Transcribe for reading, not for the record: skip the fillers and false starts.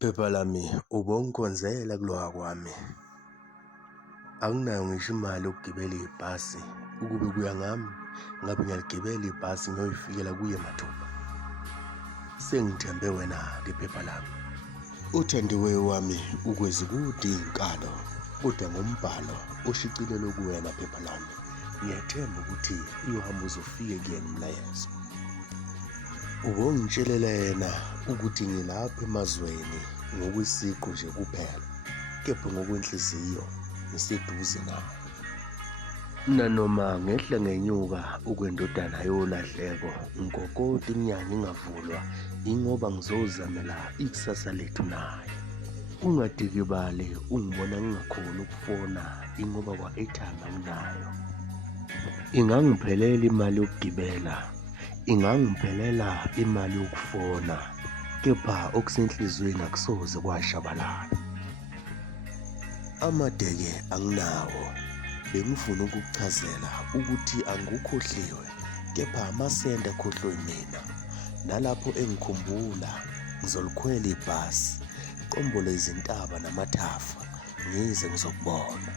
Phepha lami ubongikhonzela kuloya kwami. Anginayo ngisho imali yokugibela ibhasi. Ukube kuya ngami ngabe ngiyaligibela ibhasi ngiyoyifikela kuye mathupha. Sengithembe wena-ke phepha lami. Uthandiwe wami ukwezi kude iy'nkalo, kodwa ngombhalo oshicilelwe kuwena phepha lami, ngiyathemba ukuthi uyohamba uzofike kuyena umlayezo. Ubongitshelela yena ukuthi ngilapha emazweni ngokwesiqu nje kuphela, kepha ngokwenhliziyo ngiseduze naye. Nanoma ngehla ngenyuka ukwendodana yolahleko, ngokode iminyango ingavulwa, ingoba ngizozamela ikusasa lethu naye. Ungadikibali ungibona ngingakhoni ukufona, ingoba kwa-airtime anginayo. Ingangiphelela imali yokugibela, ingangiphelela imali yokufona, kepha okusenhliziyweni akusoze kwashabalala. Amade-ke anginawo, bengifuna ukukuchazela ukuthi angikukhohliwe, kepha amasenti akhohlwe mina. Nalapho engikhumbula ngizolikhwela ibhasi, qombole izintaba namathafa, ngize ngizokubona.